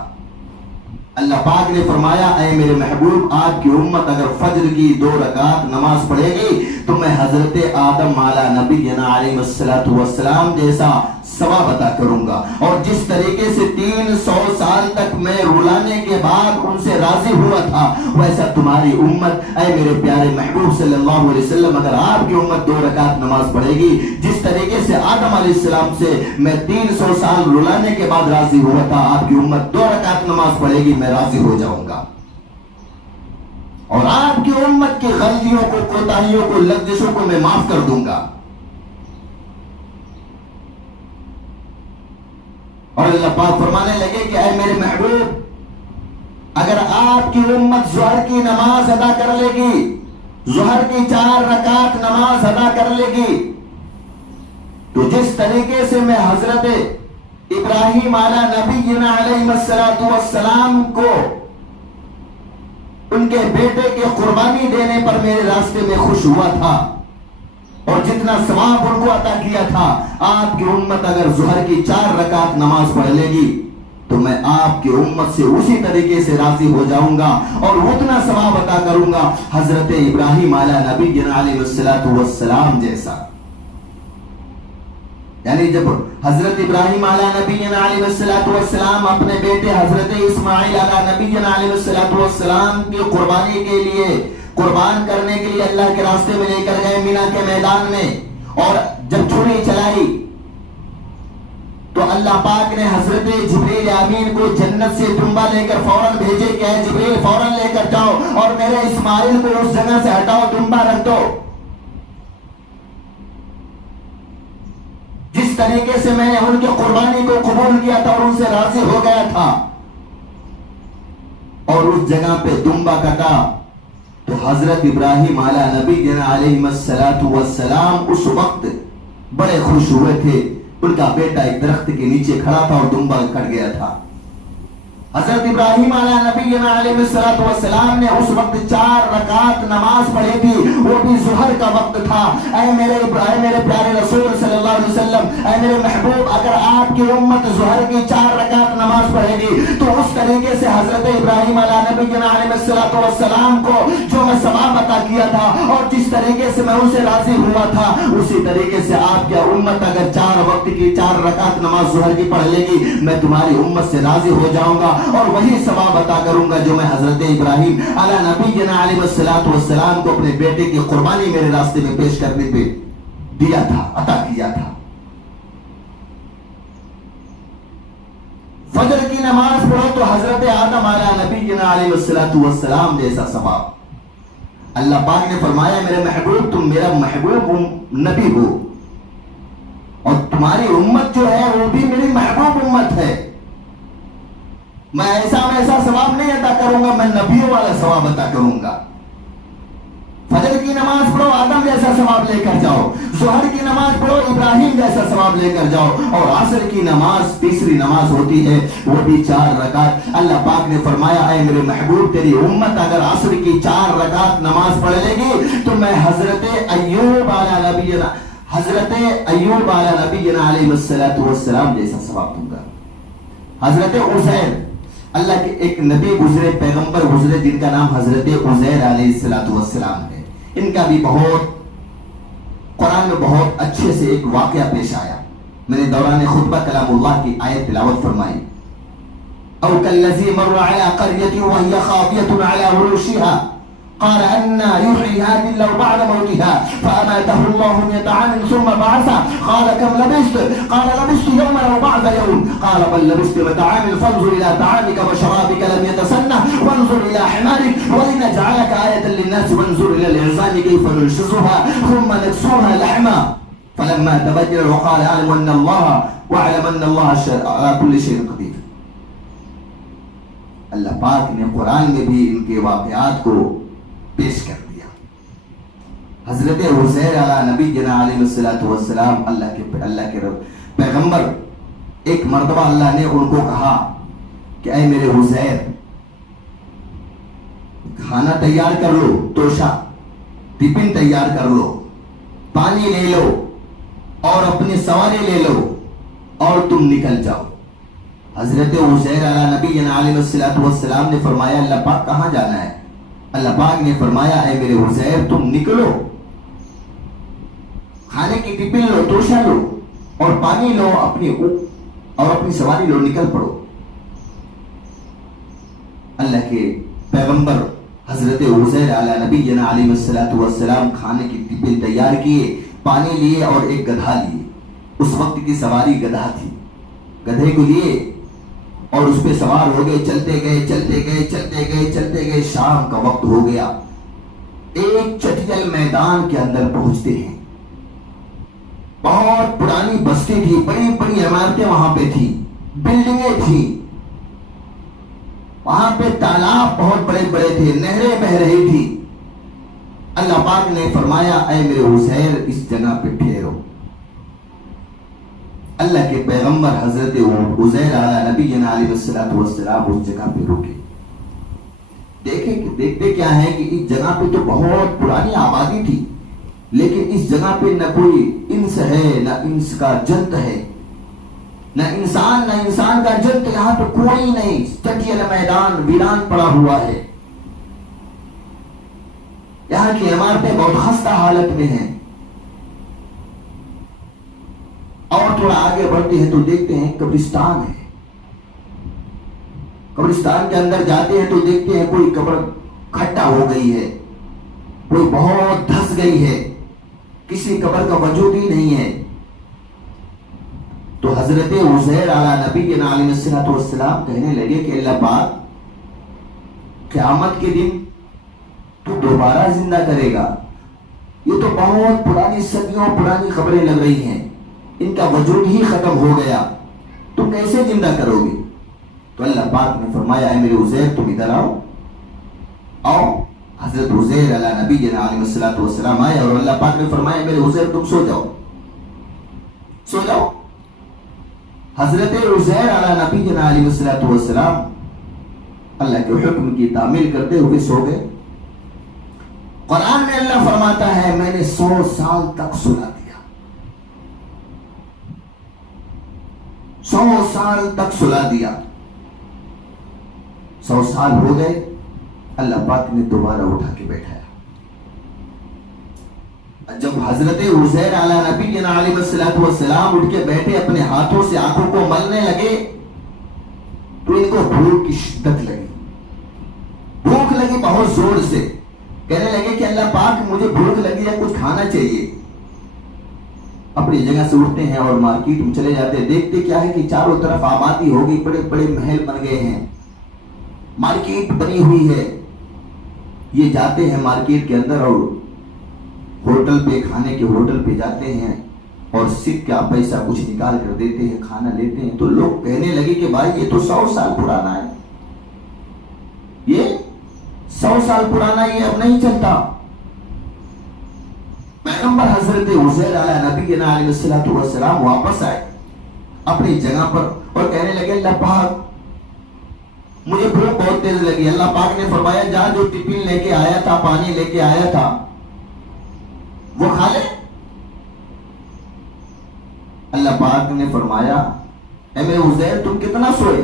اللہ پاک نے فرمایا اے میرے محبوب آپ کی امت اگر فجر کی 2 رکعت نماز پڑھے گی تو میں حضرت آدم علیہ نبینا علیہ السلام جیسا ثواب عطا کروں گا. اور جس طریقے سے 300 سال تک میں رلانے کے بعد ان سے راضی ہوا تھا ویسا تمہاری امت اے میرے پیارے محبوب صلی اللہ علیہ وسلم اگر آپ کی امت 2 رکعت نماز پڑھے گی جس طریقے سے آدم علیہ السلام سے میں 300 سال رلانے کے بعد راضی ہوا تھا آپ کی امت 2 رکعت نماز پڑھے گی میں راضی ہو جاؤں گا. اور آپ کی امت کی غلطیوں کو کوتاہیوں کو لغزشوں کو میں معاف کر دوں گا. اور اللہ پاک فرمانے لگے کہ اے میرے محبوب اگر آپ کی امت ظہر کی نماز ادا کر لے گی ظہر کی 4 رکعت نماز ادا کر لے گی تو جس طریقے سے میں حضرت ابراہیم علیہ نبینا علیہ السلام کو ان کے بیٹے کے قربانی دینے پر میرے راستے میں خوش ہوا تھا اور جتنا ثواب ان کو عطا کیا تھا آپ کی امت اگر ظہر کی 4 رکعت نماز پڑھ لے گی تو میں آپ کی امت سے اسی طریقے سے راضی ہو جاؤں گا اور اتنا ثواب عطا کروں گا حضرت ابراہیم علیہ نبینا علیہ السلام جیسا. یعنی جب حضرت ابراہیم علیہ نبینا علیہ السلام اپنے بیٹے حضرت اسماعیل علیہ نبینا علیہ السلام کی قربانی کے لیے قربان کرنے کے لیے اللہ کے راستے میں لے کر گئے مینا کے میدان میں اور جب چھری چلائی تو اللہ پاک نے حضرت جبریل امین کو جنت سے دمبا لے کر فوراً بھیجے کہ اے جبریل فوراً لے کر جاؤ اور میرے اسماعیل کو اس جگہ سے ہٹاؤ دمبا رکھ دو. جس طریقے سے میں نے ان کی قربانی کو قبول کیا تھا اور ان سے راضی ہو گیا تھا اور اس جگہ پہ دمبا کٹا تو حضرت ابراہیم علیہ نبینا علیہ السلام اس وقت بڑے خوش ہوئے تھے. ان کا بیٹا ایک درخت کے نیچے کھڑا تھا اور دمبا کٹ گیا تھا. حضرت ابراہیم علیہ نبینا علیہ السلام نے اس وقت 4 رکعت نماز پڑھی تھی وہ بھی ظہر کا وقت تھا. اے میرے پیارے رسول صلی اللہ علیہ وسلم اے میرے محبوب اگر آپ کی امت ظہر کی 4 رکعت نماز پڑھے گی تو اس طریقے سے حضرت ابراہیم علیہ نبینا علیہ السلام کو جو میں ثواب عطا کیا تھا اور جس طریقے سے میں ان سے راضی ہوا تھا اسی طریقے سے آپ کی امت اگر 4 وقت کی 4 رکعت نماز ظہر کی پڑھ لے گی میں تمہاری امت سے راضی ہو جاؤں گا اور وہی ثواب عطا کروں گا جو میں حضرت ابراہیم علیہ نبینا علیہ السلام کو اپنے بیٹے کی قربانی میرے راستے میں پیش کرنے پہ دیا تھا عطا کیا تھا. فجر کی نماز پڑھو تو حضرت آدم علیہ نبینا علیہ السلام جیسا ثواب. اللہ پاک نے فرمایا میرے محبوب تم میرا محبوب نبی ہو اور تمہاری امت جو ہے وہ بھی میری محبوب امت ہے. میں ایسا ثواب نہیں عطا کروں گا میں نبیوں والا ثواب عطا کروں گا. فجر کی نماز پڑھو آدم جیسا ثواب لے کر جاؤ ظہر کی نماز پڑھو ابراہیم جیسا ثواب لے کر جاؤ اور عصر کی نماز تیسری نماز ہوتی ہے وہ بھی 4 رکعت. اللہ پاک نے فرمایا اے میرے محبوب تیری امت اگر عصر کی 4 رکعت نماز پڑھ لے گی تو میں حضرت ایوب علیہ نبینا علیہ السلام جیسا ثواب دوں گا. حضرت عزیر اللہ کے ایک نبی گزرے پیغمبر گزرے جن کا نام حضرت عزیر علیہ السلام ہے. ان کا بھی بہت قرآن میں بہت اچھے سے ایک واقعہ پیش آیا. میں نے دوران خطبہ کلام اللہ کی آیت تلاوت فرمائی. او کالذی مر علی قریۃ وہی خاویۃ علی عروشها قال أن يحيي هذه الله بعد موتها فأماته الله 100 عام ثم بعثه قال كم لبثت قال لبثت يوما أو بعض يوم قال بل لبثت 100 عام فانظر إلى طعامك وشرابك لم يتسنه وانظر إلى حمارك ولنجعلك آية للناس وانظر إلى العظام كيف ننشزها ثم نكسوها لحما فلما تبدل وقال أعلم أن الله وأعلم أن الله على كل شيء قدير. اللہ پاک نے قرآن میں بھی ان کے واقعات کو پیش کر دیا. حضرت عزیر علیہ نبینا علیہ السلام اللہ کے پیغمبر ایک مرتبہ اللہ نے ان کو کہا کہ اے میرے حذیر کھانا تیار کر لو، توشا ٹفن تیار کر لو، پانی لے لو اور اپنی سواری لے لو اور تم نکل جاؤ۔ حضرت حذیر علیہ نبی علیہ السلام نے فرمایا اللہ پاک کہاں جانا ہے؟ اللہ پاک نے فرمایا اے میرے حذیر تم نکلو، کھانے کی ٹفن لو، توشا لو اور پانی لو، اپنی سواری لو، نکل پڑو۔ اللہ کے پیغمبر حضرت حذیر علیہ نبی علیہ السلام کھانے کی ٹفن تیار کیے، پانی لیے اور ایک گدھا لیے۔ اس وقت کی سواری گدھا تھی، گدھے کو لیے اور اس پہ سوار ہو گئے، چلتے گئے، شام کا وقت ہو گیا۔ ایک چٹیل میدان کے اندر پہنچتے ہیں، بہت پرانی بستی تھی، بڑی بڑی عمارتیں وہاں پہ تھی، بلڈنگیں تھی، وہاں پہ تالاب بہت بڑے بڑے تھے، نہریں بہ رہی تھی۔ اللہ پاک نے فرمایا اے میرے حذیر اس جگہ پہ ٹھہرو۔ اللہ کے پیغمبر حضرت حذیر علیہ نبی علیہ السلام اس جگہ پہ رکے۔ دیکھتے کیا ہے کہ اس جگہ پہ تو بہت پرانی آبادی تھی، لیکن اس جگہ پہ نہ کوئی انس ہے، نہ انس کا جنت ہے، نہ انسان کا جنت، یہاں پہ کوئی نہیں، چٹیل میدان ویران پڑا ہوا ہے۔ یہاں کی عمارتیں بہت خستہ حالت میں ہیں۔ اور تھوڑا آگے بڑھتے ہیں تو دیکھتے ہیں قبرستان ہے، قبرستان کے اندر جاتے ہیں تو دیکھتے ہیں کوئی قبر کھٹا ہو گئی ہے، کوئی بہت دھس گئی ہے، کسی قبر کا وجود ہی نہیں ہے۔ تو حضرت حذیر علیہ نبی علیہ السلام کہنے لگے کہ اللہ پاک قیامت کے دن تو دوبارہ زندہ کرے گا، یہ تو بہت پرانی صدیوں پرانی خبریں لگ رہی ہیں، ان کا وجود ہی ختم ہو گیا، تم کیسے زندہ کرو گے؟ تو اللہ پاک نے فرمایا اے میرے حذیر تم ادھر آؤ۔ حضرت حذیر علیہ نبی علیہ السلام آئے اور اللہ پاک نے فرمایا میرے حذیر تم سو جاؤ۔ حضرت حذیر علیہ نبی علیہ السلام اللہ کے حکم کی تعمیل کرتے ہوئے سو گئے۔ قرآن میں اللہ فرماتا ہے میں نے 100 سال تک سلا دیا، 100 سال تک سلا دیا۔ 100 سال ہو گئے، اللہ پاک نے دوبارہ اٹھا کے بیٹھایا۔ جب حضرت حذیر علیہ نبی علیہ السلام اٹھ کے بیٹھے، اپنے ہاتھوں سے آنکھوں کو ملنے لگے تو ان کو بھوک کی شدت لگی، بھوک لگی بہت زور سے۔ کہنے لگے کہ اللہ پاک مجھے بھوک لگی ہے، کچھ کھانا چاہیے۔ اپنی جگہ سے اٹھتے ہیں اور مارکیٹ میں چلے جاتے ہیں، دیکھتے کیا ہے کہ چاروں طرف آبادی ہو گئی، بڑے بڑے محل بن گئے ہیں، مارکیٹ بنی ہوئی ہے۔ یہ جاتے ہیں مارکیٹ کے اندر اور ہوٹل پہ، کھانے کے ہوٹل پہ جاتے ہیں اور سکہ پیسہ کچھ نکال کر دیتے ہیں، کھانا لیتے ہیں۔ تو لوگ کہنے لگے کہ بھائی یہ تو 100 سال پرانا ہے، یہ 100 سال پرانا، یہ اب نہیں چلتا۔ پیغمبر حضرت حذیر علیہ نبی علیہ السلام واپس آئے اپنی جگہ پر اور کہنے لگے اللہ پاک مجھے بھوک بہت تیز لگی۔ اللہ پاک نے فرمایا جا جو ٹفن لے کے آیا تھا، پانی لے کے آیا تھا وہ کھا لے۔ اللہ پاک نے فرمایا اے میرے حذیر تم کتنا سوئے؟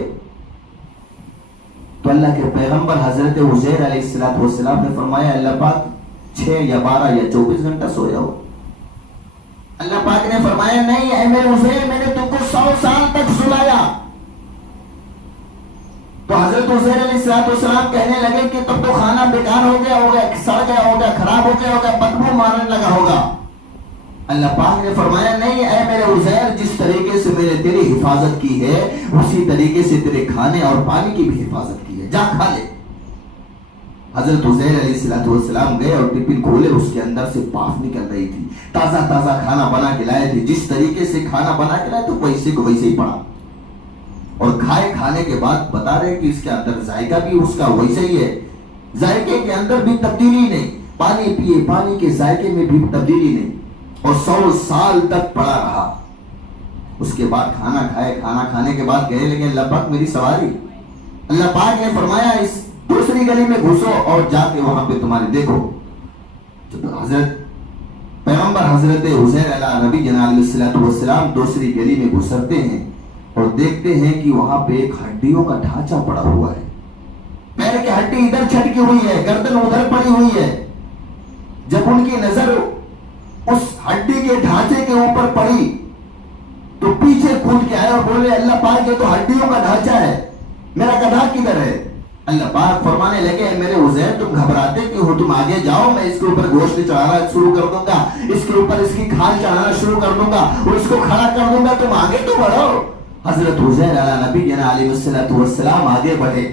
تو اللہ کے پیغمبر حضرت حذیر علیہ السلام نے فرمایا اللہ پاک 6 یا 12 یا 24 گھنٹہ سویا ہو۔ اللہ پاک نے فرمایا نہیں اے میرے حذیر میں نے تم کو 100 سال تک سلایا۔ تو حضرت حذیر علیہ السلام کہنے لگے کہ تب تو کھانا بیکار ہو گیا ہوگا، سڑ گیا ہوگا، خراب ہو گیا ہوگا، بدبو مارنے لگا ہوگا۔ اللہ پاک نے فرمایا نہیں اے میرے حذیر جس طریقے سے میں نے تیری حفاظت کی ہے اسی طریقے سے تیرے کھانے اور پانی کی بھی حفاظت کی ہے، جا کھا لے۔ حضرت حذیر علیہ السلام گئے اور ٹفن کھولے، اس کے اندر سے بھاپ نکل رہی تھی، تازہ تازہ کھانا بنا کے لائے تھے، جس طریقے سے کھانا بنا کے لائے تو ویسے کو ویسے ہی پڑا اور کھائے۔ کھانے کے بعد بتا رہے کہ اس کے اندر ذائقہ بھی اس کا ویسے ہی ہے، ذائقے کے اندر بھی تبدیلی نہیں، پانی پیے پانی کے ذائقے میں بھی تبدیلی نہیں، اور 100 سال تک پڑا رہا۔ اس کے بعد کھانا کھائے، کھانا کھانے کے بعد کہنے لگے اللہ پاک میری سواری اللہ پاک نے فرمایا اس دوسری گلی میں گھسو اور جا کے وہاں پہ تمہارے دیکھو. حضرت پیغمبر حضرت عزیر علیہ نبی جناب علیہ السلام دوسری گلی میں گزرتے ہیں اور دیکھتے ہیں کہ وہاں پہ ایک ہڈیوں کا ڈھانچہ پڑا ہوا ہے. پیر کی ہڈی ادھر چھٹکی ہوئی ہے, گردن ادھر پڑی ہوئی ہے. جب ان کی نظر اس ہڈی کے ڈھانچے کے اوپر پڑی تو پیچھے کود کے آئے اور بولے اللہ پاک یہ تو ہڈیوں کا ڈھانچہ ہے, میرا گدھا کدھر ہے؟ اللہ پاک فرمانے لگے میرے عزیر تم گھبراتے کیوں ہو, تم آگے جاؤ, میں اس کے اوپر گوشت چڑھانا شروع کر دوں گا, اس کے اوپر اس کی کھال چڑھانا شروع کر دوں گا اور اس کو کھڑا کر دوں گا, تم آگے تو بڑھو. حضرت عزیر علیہ نبی علیہ السلام آگے بڑھے,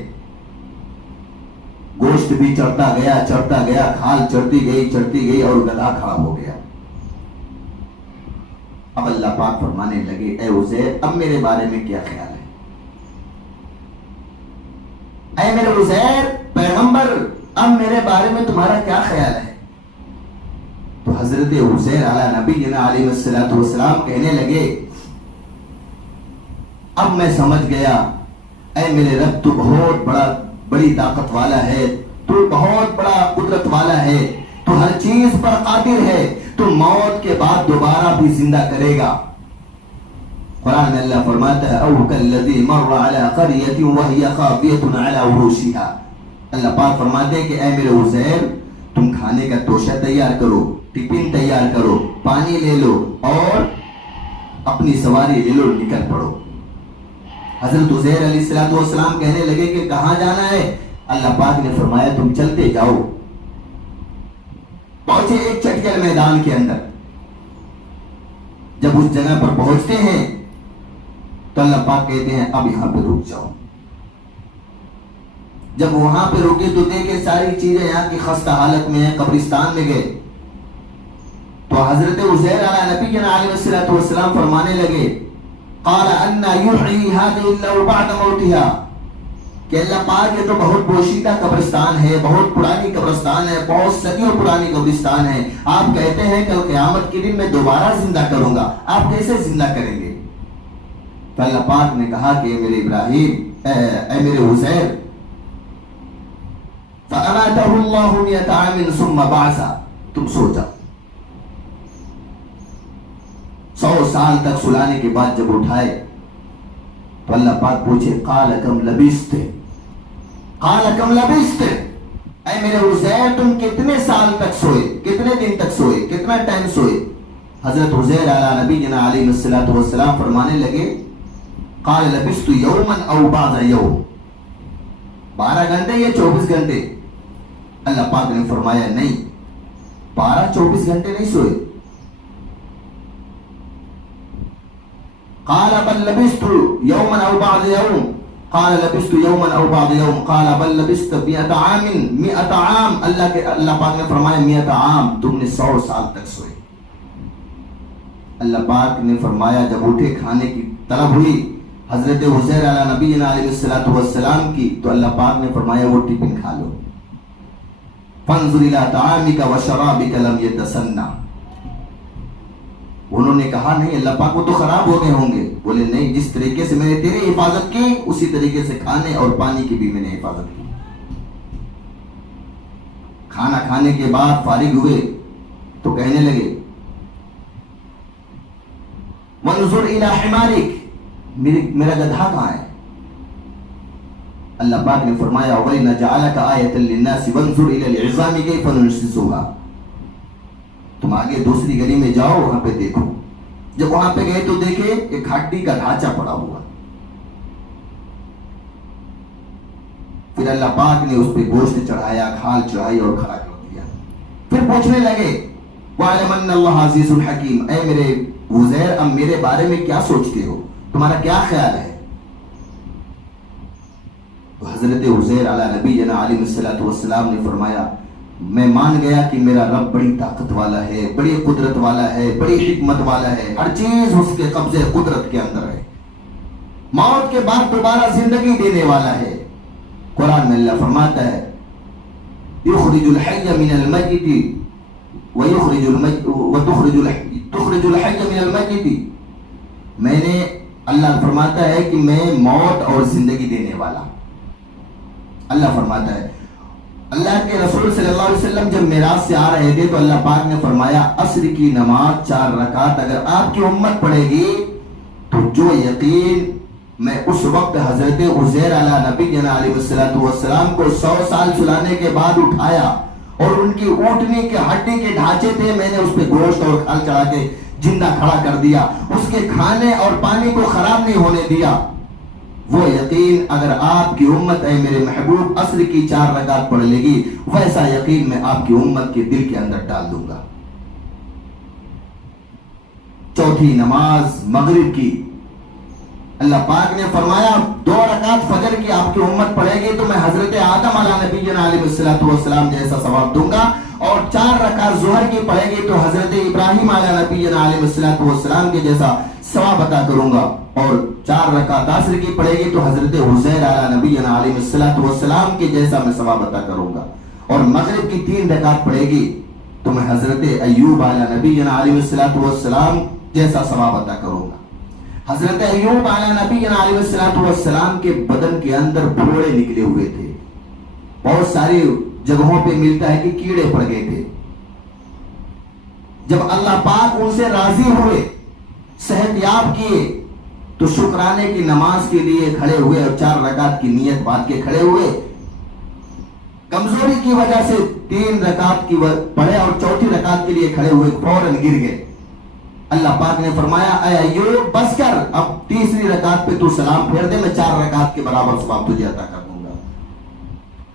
گوشت بھی چڑھتا گیا, کھال چڑھتی گئی اور گدھا کھڑا ہو گیا. اب اللہ پاک فرمانے لگے اے عزیر اب میرے بارے میں کیا خیال ہے؟ اے میرے عزیر پیغمبر اب میرے بارے میں تمہارا کیا خیال ہے؟ تو حضرت عزیر علیہ نبی علیہ السلام کہنے لگے اب میں سمجھ گیا, اے میرے رب تو بہت بڑی طاقت والا ہے, تو بہت بڑا قدرت والا ہے, تو ہر چیز پر قادر ہے, تو موت کے بعد دوبارہ بھی زندہ کرے گا. قرآن میں اللہ فرماتا ہے او کالذی مر علی قریۃ وہی خاویۃ علی عروشها. اللہ پاک فرماتے ہیں کہ اے میرے عزیر تم کھانے کا توشہ تیار کرو, ٹفن تیار کرو, پانی لے لو اور اپنی سواری لے لو, نکل پڑو. حضرت عزیر علیہ السلام کہنے لگے کہ کہاں جانا ہے؟ اللہ پاک نے فرمایا تم چلتے جاؤ. پہنچے ایک چٹکل میدان کے اندر. جب اس جگہ پر پہنچتے ہیں تو اللہ پاک کہتے ہیں اب یہاں پہ رک جاؤ. جب وہاں پہ رکے تو دیکھے ساری چیزیں یہاں کی خستہ حالت میں ہیں, قبرستان میں گئے. تو حضرت عزیر علیہ نبی علیہ السلام فرمانے لگے قال ان یحیی هذه الا بعد موتها, کہ اللہ پاک یہ تو بہت پوشیدہ قبرستان ہے, بہت پرانی قبرستان ہے, بہت صدیوں پرانی قبرستان ہے. آپ کہتے ہیں کہ قیامت کے دن میں دوبارہ زندہ کروں گا, آپ کیسے زندہ کریں گے؟ تو اللہ پاک نے کہا کہ میرے ابراہیم اے میرے عزیر فَأَمَاتَهُ اللَّهُ مِئَةَ عَامٍ ثُمَّ بَعَثَهُ, تم سو جاؤ. 100 سال تک سلانے کے بعد جب اٹھائے تو اللہ پاک پوچھے قَالَ كَمْ لَبِثْتَ, قَالَ كَمْ لَبِثْتَ, اے میرے عزیر تم کتنے سال تک سوئے, کتنے دن تک سوئے, کتنا ٹائم سوئے؟ حضرت عزیر علیہ نبی علیہ السلام فرمانے لگے قال لبثت یوما او بعض یوم, 12 گھنٹے یا 24 گھنٹے؟ اللہ پاک نے فرمایا نہیں, 12-24 گھنٹے نہیں سوئے. قال بل لبثت یوما او بعض یوم, قال لبثت یوما او بعض یوم, قال بل لبثت 100 عام, 100 عام. اللہ پاک نے فرمایا 100 عام, تم نے 100 سال تک سوئے. اللہ پاک نے فرمایا جب اٹھے کھانے کی طلب ہوئی حضرت عزیر علیہ نبی علیہ السلام کی, تو اللہ پاک نے فرمایا وہ ٹفن کھا لو. فانظر الی طعامک وشرابک لم یتسنى. انہوں نے کہا نہیں اللہ پاک وہ تو خراب ہو گئے ہوں گے. بولے نہیں, جس طریقے سے میں نے تیری حفاظت کی اسی طریقے سے کھانے اور پانی کی بھی میں نے حفاظت کی. کھانا کھانے کے بعد فارغ ہوئے تو کہنے لگے وانظر الی حمارک, میرا گدھا کہاں ہے؟ اللہ پاک نے فرمایا وَلِنَجْعَلَكَ آیَةً لِلنَّاسِ وَانظُرْ إِلَى الْعِظَامِ كَيْفَ نُنشِزُهَا. تم آگے دوسری گلی میں جاؤ, وہاں پہ دیکھو. جب وہاں پہ گئے تو دیکھے ایک ہڈی کا ڈھانچہ پڑا ہوا. پھر اللہ پاک نے اس پہ گوشت چڑھایا, کھال چڑھائی اور کھڑا کر دیا. پھر پوچھنے لگے وَعَلَمَ أَنَّ اللَّهَ عَزِيزٌ حَكِيمٌ, اے میرے عزیر اب میرے بارے میں کیا سوچتے ہو, تمہارا کیا خیال ہے؟ تو حضرت عزیر علیہ نبی علیہ السلام نے فرمایا میں مان گیا کہ میرا رب بڑی طاقت والا ہے, بڑی قدرت والا ہے, بڑی حکمت والا ہے, ہر چیز اس کے قبضے قدرت کے اندر ہے, موت کے بعد دوبارہ زندگی دینے والا ہے. قرآن میں اللہ فرماتا ہے یخرج الحی من المیت تخرج الحی من المیت. میں نے اللہ فرماتا ہے کہ میں موت اور زندگی دینے والا, اللہ فرماتا ہے اللہ کے رسول صلی اللہ علیہ وسلم جب معراج سے آ رہے تھے تو اللہ پاک نے فرمایا عصر کی نماز 4 رکعت اگر آپ کی امت پڑھے گی تو جو یقین میں اس وقت حضرت عزیر علیہ نبی علیہ السلام کو 100 سال سلانے کے بعد اٹھایا اور ان کی اونٹنی کے ہڈی کے ڈھانچے تھے، میں نے اس پہ گوشت اور کھال چڑھا کے زندہ کھڑا کر دیا، اس کے کھانے اور پانی کو خراب نہیں ہونے دیا، وہ یقین اگر آپ کی امت اے میرے محبوب عصر کی 4 رکعت پڑھ لے گی، ویسا یقین میں آپ کی امت کے دل کے اندر ڈال دوں گا۔ چوتھی نماز مغرب کی، اللہ پاک نے فرمایا 2 رکعت فجر کی آپ کی امت پڑھے گی تو میں حضرت آدم علیہ نبی علیہ السلام جیسا ثواب دوں گا، اور 4 رکعت ظہر کی پڑھے گی تو حضرت ابراہیم علیہ نبی علیہ السلام کے جیسا ثواب عطا کروں گا، اور 4 رکعت عصر کی پڑھے گی تو حضرت عزیر علیہ نبی علیہ السلام کے جیسا میں ثواب عطا کروں گا، اور مغرب کی 3 رکعت پڑھے گی تو میں حضرت ایوب علیہ نبی علیہ السلام جیسا ثواب عطا کروں گا۔ حضرت ایوب علیہ نبی علیہ السلام کے بدن کے اندر پھوڑے نکلے ہوئے تھے، بہت ساری جگہوں پہ ملتا ہے کہ کیڑے پڑ گئے تھے، جب اللہ پاک ان سے راضی ہوئے، صحت یاب کیے، تو شکرانے کی نماز کے لیے کھڑے ہوئے اور 4 رکعت کی نیت باندھ کے کھڑے ہوئے، کمزوری کی وجہ سے 3 رکعت کی پڑھے اور چوتھی رکعت کے لیے کھڑے ہوئے، فوراً گر گئے۔ اللہ پاک نے فرمایا اے ایوب بس کر، اب تیسری رکعت پہ تو سلام پھیر دے، میں 4 رکعت کے برابر ثواب تجھے عطا کر دوں گا۔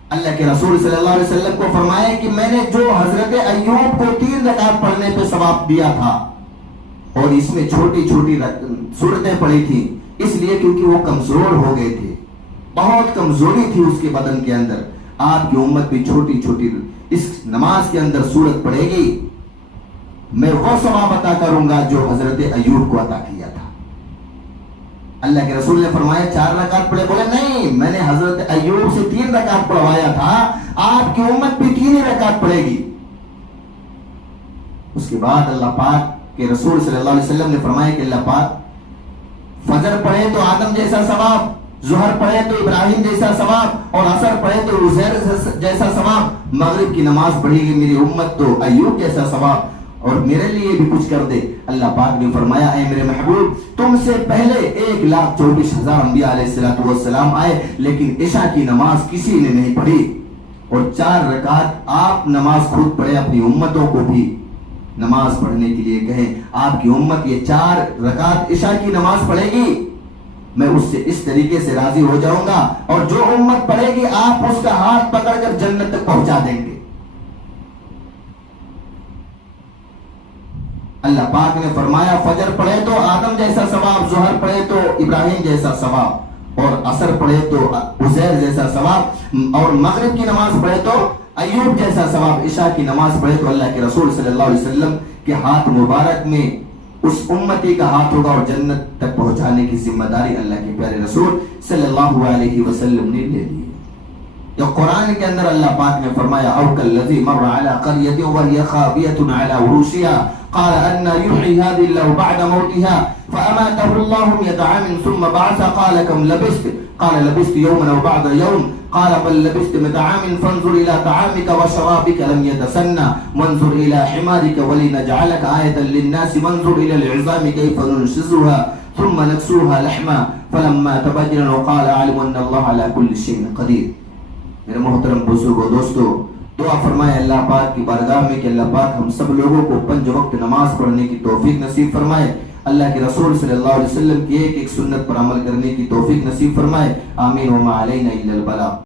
اللہ کے رسول صلی اللہ علیہ وسلم کو فرمایا کہ میں نے جو حضرت ایوب کو 3 رکعت پڑھنے پہ ثواب دیا تھا، اور اس میں چھوٹی چھوٹی صورتیں پڑھی تھی، اس لیے کیونکہ وہ کمزور ہو گئے تھے، بہت کمزوری تھی اس کے بدن کے اندر، آپ کی امت بھی چھوٹی چھوٹی اس نماز کے اندر صورت پڑھے گی، میں وہ ثواب عطا کروں گا جو حضرت ایوب کو عطا کیا تھا۔ اللہ کے رسول نے فرمایا 4 رکعت پڑھے، بولے نہیں میں نے حضرت ایوب سے 3 رکعت پڑھوایا تھا، آپ کی امت بھی 3 رکعت پڑھے گی۔ اس کے بعد اللہ پاک کہ رسول صلی اللہ علیہ وسلم نے فرمایا کہ اللہ پاک فجر پڑھے تو آدم جیسا ثواب، ظہر پڑھے تو ابراہیم جیسا ثواب، اور عصر پڑھے تو عزیر جیسا ثواب، مغرب کی نماز پڑھے گی میری امت تو ایوب جیسا ثواب، اور میرے لیے بھی کچھ کر دے۔ اللہ پاک نے فرمایا اے میرے محبوب تم سے پہلے 1,24,000 انبیاء علیہ السلام آئے، لیکن عشاء کی نماز کسی نے نہیں پڑھی، اور 4 رکعت آپ نماز خود پڑھے، اپنی امتوں کو بھی نماز پڑھنے کے لیے کہیں، آپ کی امت یہ 4 رکعت عشاء کی نماز پڑھے گی، میں اس سے اس طریقے سے راضی ہو جاؤں گا، اور جو امت پڑھے گی آپ اس کا ہاتھ پکڑ کر جنت تک پہنچا دیں گے۔ اللہ پاک نے فرمایا فجر پڑھے تو آدم جیسا ثواب، ظہر پڑھے تو ابراہیم جیسا ثواب، اور عصر پڑھے تو عزیر جیسا ثواب، اور مغرب کی نماز پڑھے تو ایوب جیسا ثواب، عشاء کی نماز پڑھے تو اللہ کے رسول صلی اللہ علیہ وسلم کے ہاتھ مبارک میں اس امتی کا ہاتھ ہوگا، اور جنت تک پہنچانے کی ذمہ داری اللہ کے پیارے رسول صلی اللہ علیہ وسلم نے لے لی۔ جو قرآن کے اندر اللہ پاک نے فرمایا او کالذی مر علی قریۃ وہی خاویۃ علی عروشها قال ان یحیی هذه الله بعد موتها فاماته الله 100 عام ثم بعث قال كم لبثت قال لبثت يوما او بعض يوم قال بل لبثت 100 عام فانظر الى طعامك وشرابك لم يتسنى وانظر الى حمارك ولنجعلك آية للناس وانظر الى العظام كيف ننشزها ثم نكسوها لحما فلما تبين وقال اعلم ان الله على كل شيء قدير۔ میرے محترم بزرگوں دوستو، دعا فرمائے اللہ پاک کی بارگاہ میں کہ اللہ پاک ہم سب لوگوں کو 5 وقت نماز پڑھنے کی توفیق نصیب فرمائے، اللہ کے رسول صلی اللہ علیہ وسلم کی ایک ایک سنت پر عمل کرنے کی توفیق نصیب فرمائے، آمین وما علینا الا البلاغ۔